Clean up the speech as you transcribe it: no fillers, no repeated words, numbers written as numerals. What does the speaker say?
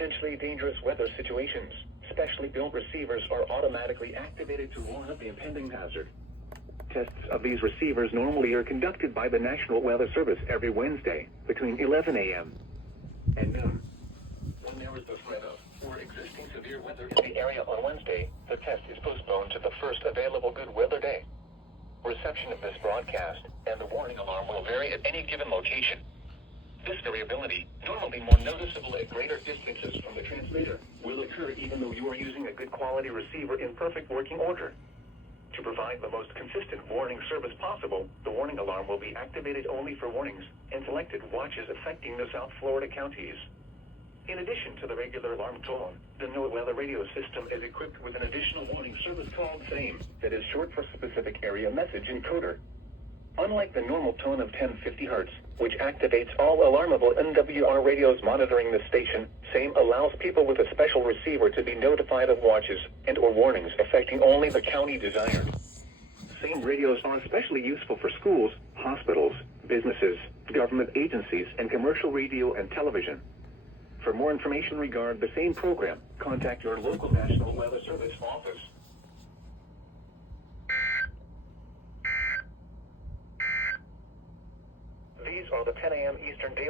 potentially dangerous weather situations. Specially built receivers are automatically activated to warn of the impending hazard. Tests of these receivers normally are conducted by the National Weather Service every Wednesday between 11 a.m. and noon. When there is the threat of or existing severe weather in the area on Wednesday, the test is postponed to the first available good weather day. Reception of this broadcast and the warning alarm will vary at any given location. This variability, normally more noticeable at greater distances from the transmitter, will occur even though you are using a good quality receiver in perfect working order. To provide the most consistent warning service possible, the warning alarm will be activated only for warnings and selected watches affecting the South Florida counties. In addition to the regular alarm tone, the NWR Weather Radio system is equipped with an additional warning service called SAME, that is short for Specific Area Message Encoder. Unlike the normal tone of 1050 Hz, which activates all alarmable NWR radios monitoring the station, SAME allows people with a special receiver to be notified of watches and or warnings affecting only the county desired. SAME radios are especially useful for schools, hospitals, businesses, government agencies, and commercial radio and television. For more information regarding the SAME program, contact your local National Weather Service office. These are the 10 a.m. Eastern Daylight